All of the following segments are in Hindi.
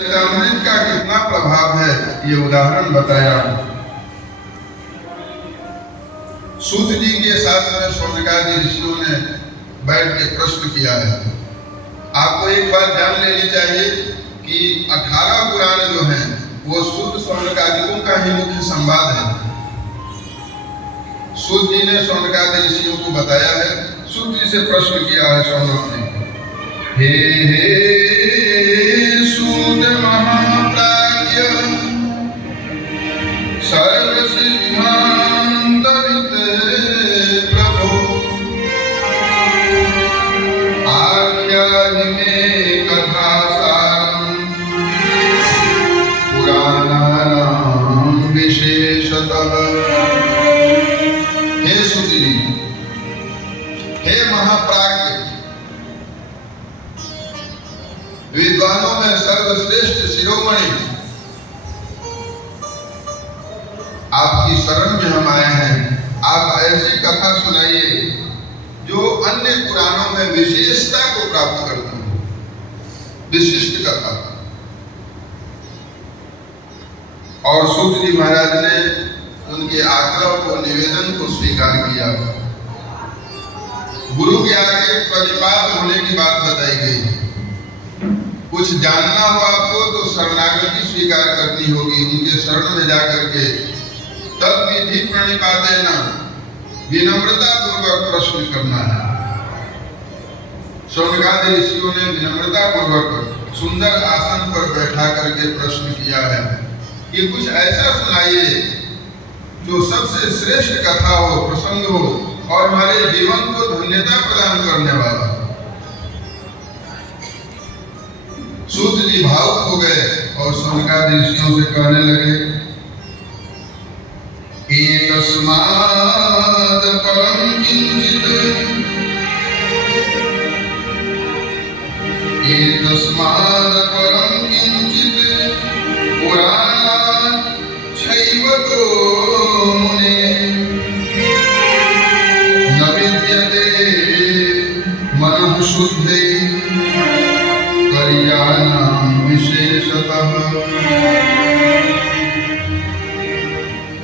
अमृत का कितना प्रभाव है ये उदाहरण बताया। सूत जी के साथ में शौनकादि ऋषियों ने बैठ के प्रश्न किया है। आपको एक बात जान लेनी चाहिए कि 18 पुराण जो हैं वो सूत शौनकादिकों का ही मुख्य संवाद है। सूत जी ने शौनकादि ऋषियों को बताया है। सूत जी से प्रश्न किया है शौनक ने, हे सूत महाप्राज्य सर्व सिद्धांत प्रभो आख्याने कथा सारम पुराणानां विशेषतः। हे सूत जी, हे महाप्राज्य, विद्वानों में सर्वश्रेष्ठ शिरोमणि, आपकी शरण में हम आए हैं। आप ऐसी कथा सुनाइए जो अन्य पुराणों में विशेषता को प्राप्त करती हो, विशिष्ट कथा। और सूत जी महाराज ने उनके आग्रह को, निवेदन को स्वीकार किया। गुरु के आगे प्रणिपात होने की बात बताई गई। कुछ जानना हो आपको तो शरणागति स्वीकार करनी होगी, उनके शरण में जाकर के। तब विधि प्रणिपातेन, विनम्रता पूर्वक प्रश्न करना है। शौनकादि ऋषियों ने विनम्रता पूर्वक सुंदर आसन पर बैठा करके प्रश्न किया है कि कुछ ऐसा सुनाइए जो सबसे श्रेष्ठ कथा हो, प्रसंग हो और हमारे जीवन को धन्यता प्रदान करने वाला। सूत जी भावुक हो गए और शौनकादि ऋषियों से कहने लगे, एकस्माद् परम किंचित्, एकस्माद् परम किंचित् पुराणात् छैवतो मुने न विद्यते मनः शुद्धे विशेषतः।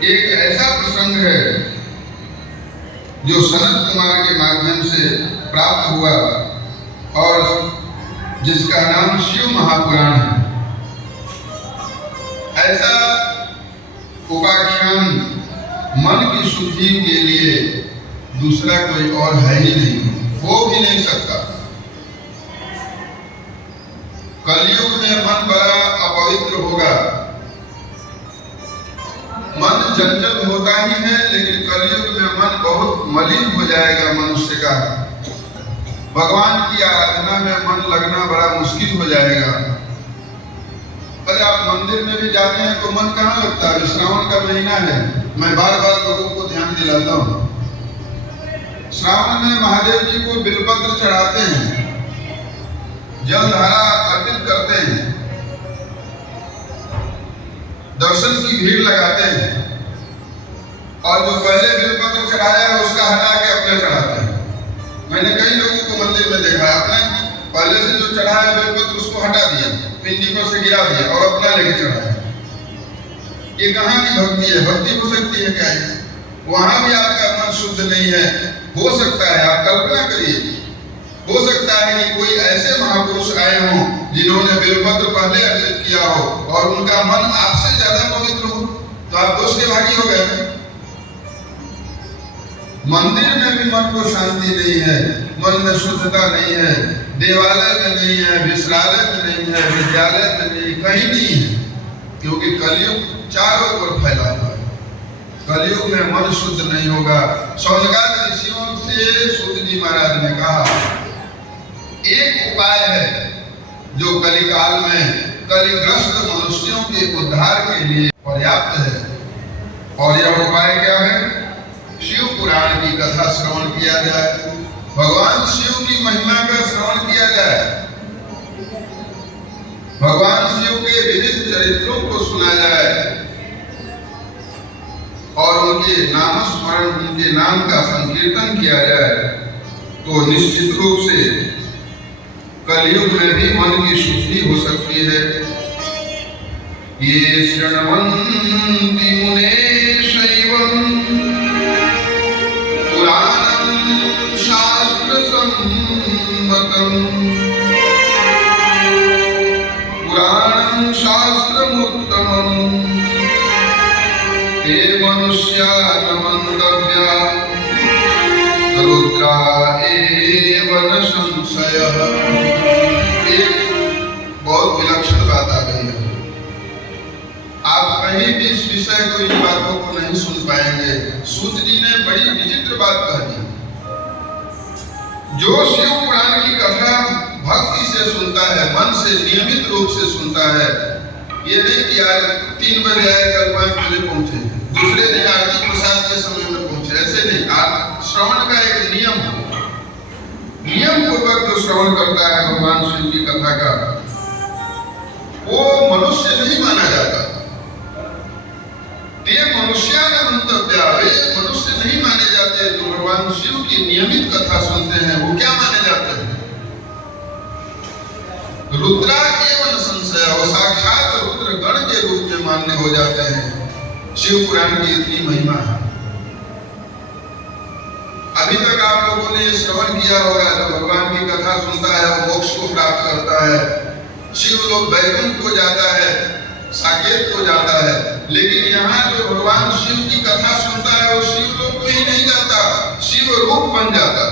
एक ऐसा प्रसंग है जो सनत कुमार के माध्यम से प्राप्त हुआ और जिसका नाम शिव महापुराण है। ऐसा उपाख्यान मन की शुद्धि के लिए दूसरा कोई और है ही नहीं, हो भी नहीं सकता। कलयुग में मन बड़ा अपवित्र होगा। मन चंचल होता ही है, लेकिन कलयुग में मन बहुत मलिन हो जाएगा मनुष्य का। भगवान की आराधना में मन लगना बड़ा मुश्किल हो जाएगा। पर आप मंदिर में भी जाते हैं तो मन कहाँ लगता है? श्रावण का महीना है, मैं बार बार लोगों को ध्यान दिलाता हूँ। श्रावण में महादेव जी को बिलपत्र चढ़ाते हैं, जलधारा अर्पित करते हैं, दर्शन की भीड़ लगाते हैं और जो पहले बिलपत्र चढ़ाया है उसका हटा के अपने चढ़ाते हैं। मैंने कई लोगों को मंदिर में देखा है, अपने पहले से जो चढ़ा है बिलपत्र उसको हटा दिया, पिंडी पर से गिरा दिया और अपना लेके चढ़ाया। ये कहाँ की भक्ति है? भक्ति हो सकती है क्या है? वहां भी आपका मन शुद्ध नहीं है। हो सकता है, आप कल्पना करिए, हो सकता है कि कोई ऐसे महापुरुष आए हों जिन्होंने बिलपत्र पहले अर्पित किया हो और उनका मन आपसे ज्यादा पवित्र हो, तो आप दोष के भागी हो गए। मंदिर में भी मन को शांति नहीं है, मन में शुद्धता नहीं है, देवालय में नहीं है, विश्रालय में नहीं है, विद्यालय में नहीं, कहीं नहीं है, क्योंकि कलयुग चारों ओर फैला हुआ है। कलयुग में मन शुद्ध नहीं होगा। शौनकादि ऋषियों से सूत जी महाराज ने कहा, एक उपाय है जो कलिकाल में कलिग्रस्त मनुष्यों के उद्धार के लिए पर्याप्त है, और यह उपाय क्या है? शिव पुराण की कथा श्रवण किया जाए, भगवान शिव की महिमा का श्रवण किया जाए, भगवान शिव के विविध चरित्रों को सुना जाए और उनके नाम स्मरण, उनके नाम का संकीर्तन किया जाए, तो निश्चित रूप से कलयुग में भी मन की शुद्धि हो सकती है। ये शृण्वन्ति मुनेः शैवम् पुराणं शास्त्रसम्मतम् पुराणं शास्त्रमुत्तमम् ते मनुष्या न मन्तव्या रुद्रा एव न संशयः। एक बहुत विलक्षण बात आ गई है। आप कहीं भी इस विषय को, इन बातों को नहीं सुन पाएंगे। सूत जी ने बड़ी विचित्र बात कह दी। जो शिव पुराण की कथा भक्ति से सुनता है, मन से नियमित रूप से सुनता है, ये नहीं कि आज 3 बजे आए, कल 5 बजे पहुंचे, दूसरे दिन आरती प्रसाद के समय में पहुंचे, ऐसे नहीं। आज श्रवण का एक नियम पूर्वक जो श्रवण करता है भगवान शिव की कथा का, वो मनुष्य नहीं माना जाता। ते मनुष्य न मंतव्य, वे मनुष्य नहीं माने जाते जो भगवान शिव की नियमित कथा सुनते हैं। वो क्या माने जाते हैं? रुद्रा एवं संशय, वो साक्षात रुद्र गण के रूप में मान्य हो जाते हैं। शिव पुराण की इतनी महिमा है। अभी तक आप लोगों ने श्रवण किया होगा, जो भगवान की कथा सुनता है वो मोक्ष को प्राप्त करता है, शिव लोग वैकुंठ को जाता है, साकेत को जाता है। लेकिन यहाँ जो भगवान शिव की कथा सुनता है वो शिव लोग को ही नहीं जाता, शिव रूप बन जाता